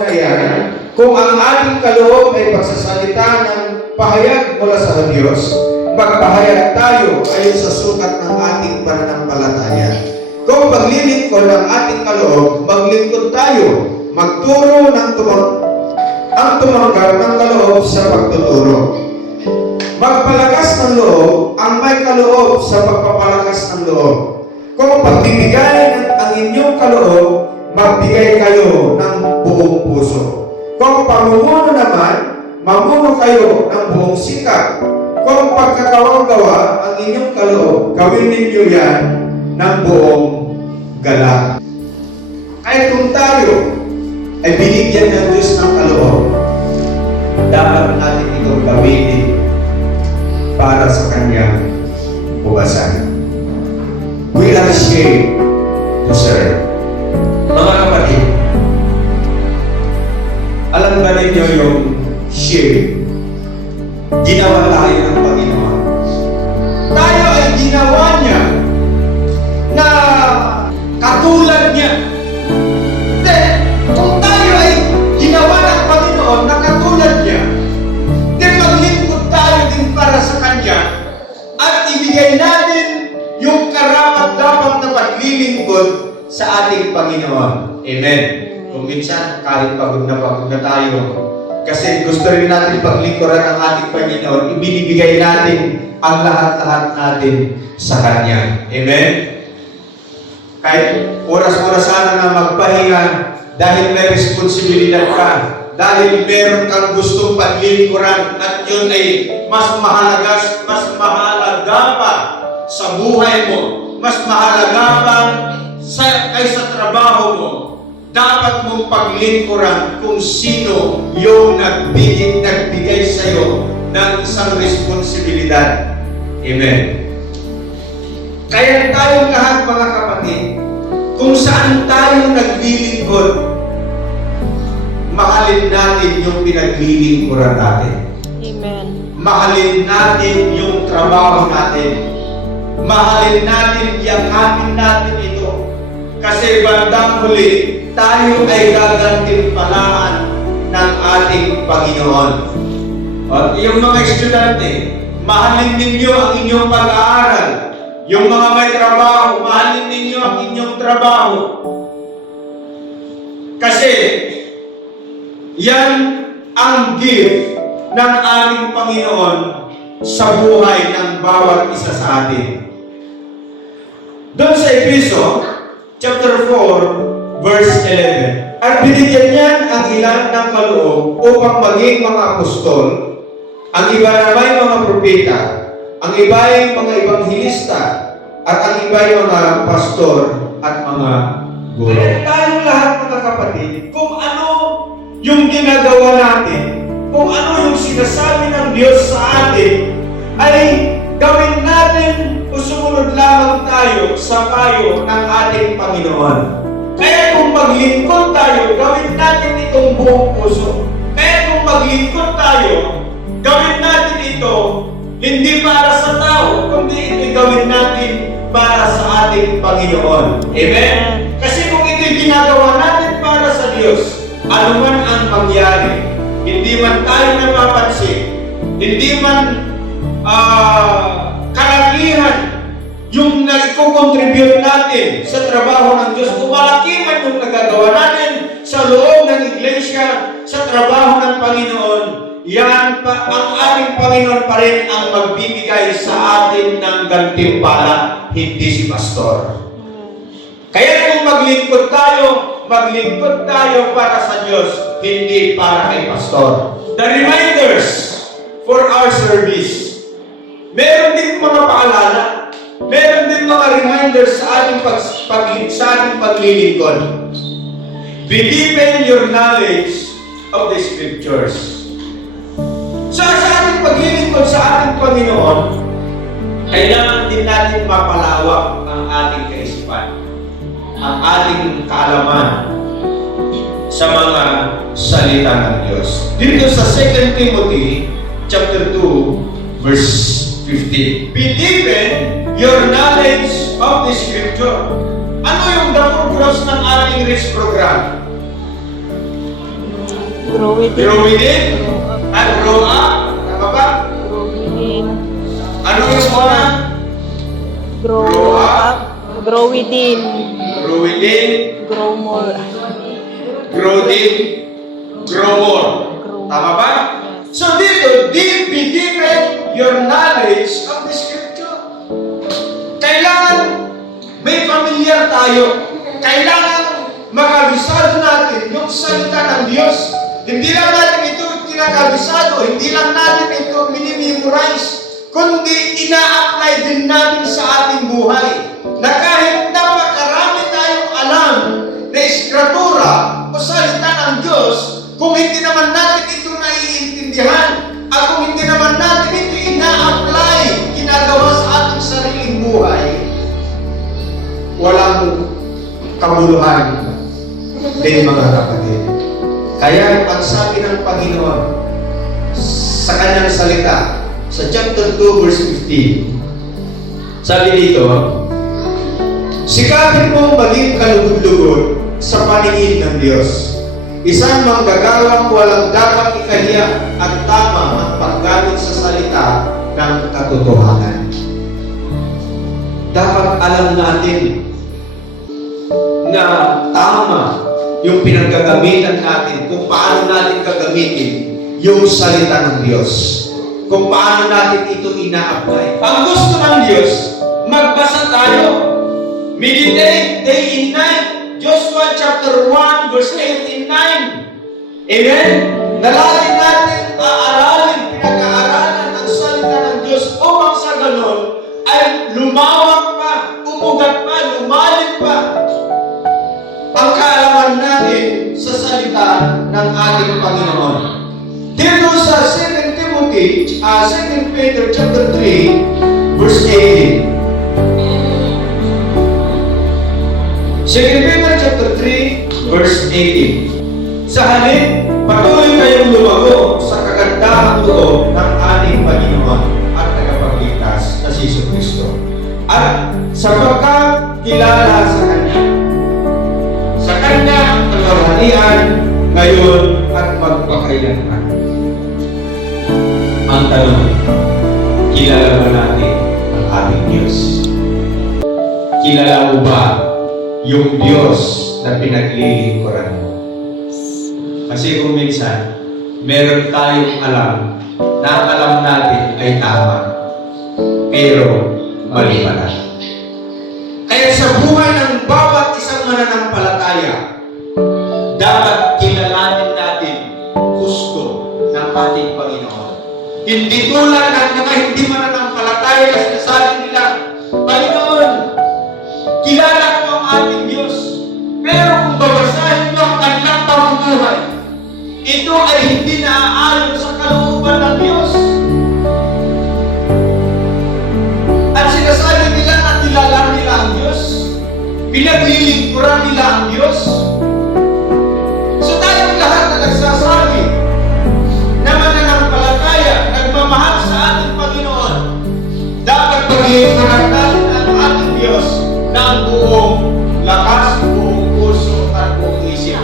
panahon na iyan, kung ang ating kaloob ay pagsasalita ng pahayag mula sa Diyos, magpahayag tayo ayon sa sukat ng ating pananampalataya. Kung maglilingkod ang ating kaloob, maglingkod tayo, magturo ng tumanggap ng kaloob sa pagtuturo. Magpalakas ng loob ang may kaloob sa pagpapalakas ng loob. Kung pagbibigay ang inyong kaloob, magbigay kayo ng buong puso. Kung pamumuno naman, mamuno kayo ng buong sikap. Kung pagkakawang-gawa ang inyong kaloob, gawin ninyo yan ng buong galak. Kaya kung tayo ay binigyan ng Diyos ng kaloob, dapat natin itong gawin para sa Kanyang buwasan. We are saved to serve. Mga kapatid, alam ba ninyo yung shave? Ginawa tayo ng Panginoon. Tayo ay ginawa niya na katulad niya. Then, kung tayo ay ginawa ng Panginoon na katulad niya, then maglingkod tayo din para sa Kanya at ibigay natin yung karapat-dapat na paglilingkod sa ating Panginoon. Amen. Kung minsan, kahit pagod na tayo, kasi gusto rin natin paglingkuran ang ating Panginoon, ibinibigay natin ang lahat-lahat natin sa Kanya. Amen? Kahit oras-orasan na magpahinga dahil may responsibilidad ka, dahil meron kang gustong paglingkuran at yun ay mas mahalaga pa sa buhay mo, mas mahalaga pa kaysa trabaho mo, dapat mong paglingkuran kung sino yung nagbigay sa iyo ng isang responsibilidad. Amen. Kaya tayong lahat, mga kapatid, kung saan tayo naglilingkod, mahalin natin yung pinaglilingkuran natin. Amen. Mahalin natin yung trabaho natin. Mahalin natin, yakapin natin ito. Kasi bandang huli, tayo ay gagantimpalaan ng ating Panginoon. At yung mga estudyante, mahalin ninyo ang inyong pag-aaral. Yung mga may trabaho, mahalin ninyo ang inyong trabaho. Kasi, yan ang gift ng ating Panginoon sa buhay ng bawat isa sa atin. Doon sa Efeso, chapter 4, verse 11. At binigyan niyan ang ilan ng kaloob upang maging mga apostol, ang iba naman mga propeta, ang iba ay mga ebanghilista, at ang iba ay mga pastor at mga guro. Kaya tayong lahat, mga kapatid, kung ano yung ginagawa natin, kung ano yung sinasabi ng Diyos sa atin, ay gawin natin o sumunod lamang tayo sa payo ng ating Panginoon. Kaya kung maglingkod tayo, gawin natin itong buong puso. Kaya kung maglingkod tayo, gawin natin ito hindi para sa tao, kundi ito gawin natin para sa ating Panginoon. Amen? Kasi kung ito'y ginagawa natin para sa Diyos, ano man ang mangyari, hindi man tayo napapansin, hindi man kalalihan yung nag-contribute natin sa trabaho ng Diyos, kung malaki man yung nagagawa natin sa loob ng iglesia, sa trabaho ng Panginoon, yan pa, ang ating Panginoon pa rin ang magbibigay sa atin ng gantimpala, hindi si pastor. Kaya kung maglingkod tayo para sa Diyos, hindi para kay pastor. The reminders for our service. Meron din mga paalala, meron din mga reminders sa ating paglilingkod. Deepen your knowledge of the Scriptures. Sa ating paglilingkod sa ating Panginoon, kailangan din natin mapalawak ang ating kaisipan, ang ating kaalaman sa mga salita ng Diyos. Dito sa 2 Timothy chapter 2, verse 15. Deepen your knowledge of the Scripture. Ano yung the purpose ng ating RIS program? Grow within. Grow within. Grow up. At grow up. Tama ba? Grow within. Ano yung una? Grow Grow up. up. Grow within. Grow within. Grow more. Grow deep. Grow more. Grow. Tama ba? Yes. So dito, deepen your knowledge of the Scripture. Kailangan may familiar tayo. Kailangan makabisado natin yung salita ng Diyos. Hindi lang natin ito kinakabisado, hindi lang natin ito minimemorize, kundi ina-apply din natin sa ating buhay. Na kahit napakarami tayong alam na eskratura o salita ng Diyos, kung hindi naman natin ito naiintindihan, at kung hindi naman natin ito ina-apply, ginagawa sa ating sariling buhay, walang kabuluhan din mga kapatid. Kaya ang sabi ng Panginoon sa kanyang salita, sa chapter 2 verse 15, sabi dito, sikapin mo maging kalugod-lugod sa paningin ng Diyos. Isang manggagawang walang dapat ikahiya at tama ang paggamit sa salita ng katotohanan. Dapat alam natin na tama yung pinaggagamitan natin, kung paano natin gagamitin yung salita ng Diyos. Kung paano natin ito ina-apply. Ang gusto ng Diyos, magbasa tayo. Meditate day and night. Joshua chapter 1 verse 8 and 9. Amen? Nalagin natin, pinag-aaralan ang salita ng Diyos upang sa ganon ay lumawak pa, umugat pa, lumalim pa ang kaalaman natin sa salita ng ating Panginoon. Dito sa 2 Timothy, 2 Peter chapter 3, verse 18. 2 Peter chapter 3, verse 18. Sa halip, patuloy kayong lumago sa kagandahang loob ng ating Panginoon at tagapagligtas na si Hesus Kristo. At sapagkat kilala sa Kanya, sa Kanya ang kalawanian ngayon at magpakailanman. Ang tanong, kilala ba natin ang ating Diyos? Kilala mo ba yung Diyos na pinaglilingkuran mo? Kasi kung minsan, meron tayong alam na ang alam natin ay tama, pero mali pala. Kaya sa buhay ng bawat isang mananampalataya, dapat kilalanin natin gusto ng ating Panginoon. Hindi tulad ng mga hindi mananampalataya na sinasabi nila, Panginoon, kilala ko ang ating Diyos. Pero kung babasahin mo ang kanilang pamumuhay, ito ay hindi naaayon sa kalooban ng Diyos. At sinasabi nila na kilala nila ang Diyos. Pinaglilingkuran nila ang Diyos. So tayong lahat na nagsasabi na mananampalataya, nagmamahal sa ating Panginoon, dapat paglilingkuran natin ang ating Diyos na ang buong lakas, buong puso at buong isip.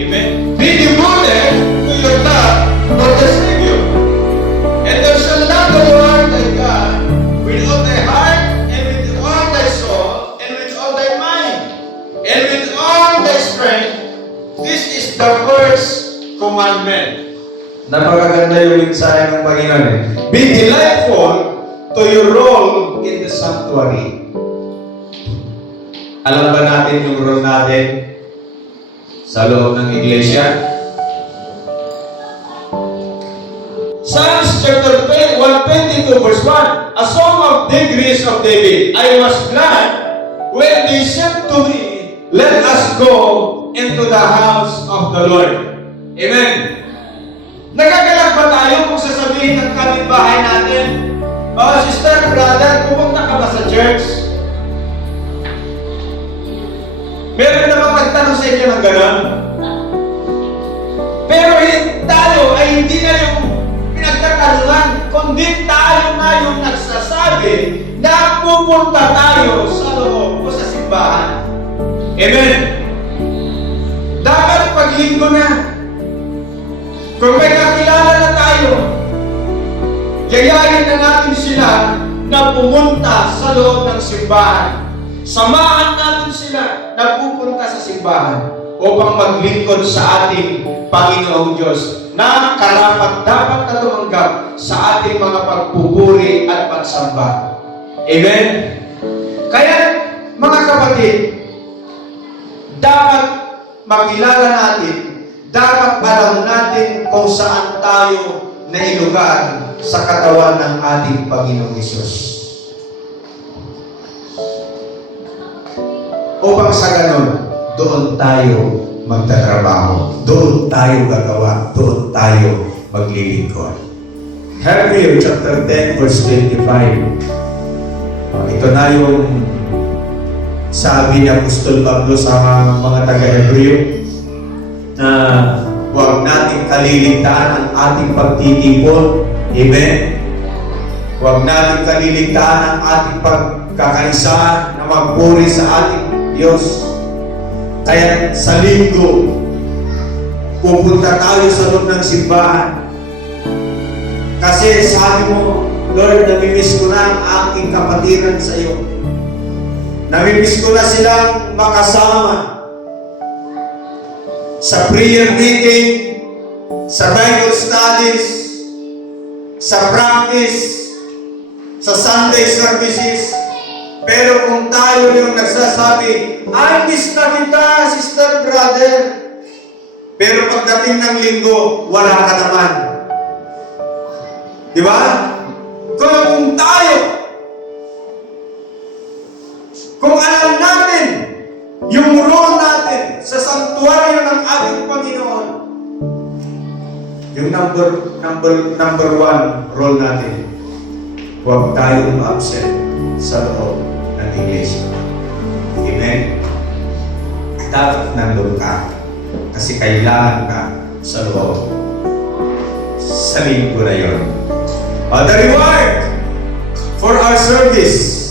Amen? Be devoted to your God for the Savior. And thou shalt love the Lord thy God with all thy heart, and with all thy soul, and with all thy mind, and with all thy strength. This is the first commandment. Napakaganda yung mensahe ng Panginoon. Be delightful to your role in the sanctuary. Alam ba natin yung role natin sa loob ng iglesia? Psalms chapter 122 verse 1, a song of degrees of David. I was glad when they said to me, let us go into the house of the Lord. Amen. Nagagalak ba tayo kung sasabihin ng kapitbahay natin, oh, sister, brother, pupunta ka ba sa church? Meron na magtanong sa inyo ng gano'n? Pero tayo ay hindi na yung pinagtatanungan, kundi tayo na yung nagsasabi na pupunta tayo sa loob o sa simbahan. Amen? Dapat paglinggo na, Kung may kakilala na tayo, yayain na natin sila na pumunta sa loob ng simbahan. Samahan natin sila na pupunta sa simbahan upang maglingkod sa ating Panginoong Diyos na karapat-dapat na tumanggap sa ating mga pagpupuri at pagsamba. Amen? Kaya, mga kapatid, dapat makilala natin, dapat alam natin kung saan tayo nailugar sa katawan ng ating Panginoong Hesus. Upang sa ganon, doon tayo magtatrabaho, doon tayo gagawa, doon tayo maglilingkod. Hebrews chapter 10 verse 25. Ito na yung sabi ni Apostol Pablo sa mga taga-Hebreo na huwag nating kaliligtaan ang ating pagtitipon. Amen? Huwag nating kaliligtaan ang ating pagkakaisa na magpuri sa ating Diyos. Kaya sa linggo, pupunta tayo sa loob ng simbahan. Kasi sabi mo, Lord, namimiss ko na ang aking kapatiran sa iyo. Namimiss ko na silang makasama sa prayer meeting, sa Bible studies, sa practice, sa Sunday services. Pero kung tayo yung nagsasabi, I miss na kita, sister, brother. Pero pagdating ng linggo, wala ka naman. Di ba? Kung tayo, kung alam natin yung role natin sa santuaryo ng ating Panginoon, yung number one role natin, huwag tayong ma-absent sa loob ng iglesia. Amen? Dapat nandun ka kasi kailangan ka sa loob. Sa linggo na yun. The reward for our service.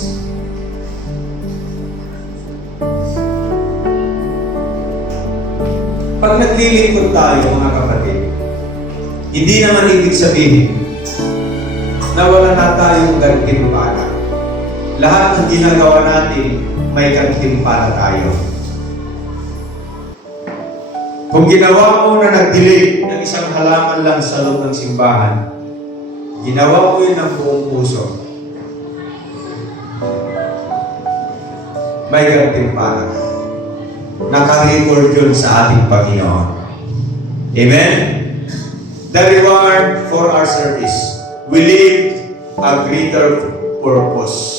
Pag naglilingkod tayo, mga kapatid, hindi naman ibig sabihin na wala na tayong gantimpala. Lahat ng ginagawa natin, may gantimpala tayo. Kung ginawa mo na nag-delay ng isang halaman lang sa loob ng simbahan, ginawa mo yun ng buong puso, may gantimpala. Naka-record yun sa ating Panginoon. Amen? The reward for our service. We live a greater purpose.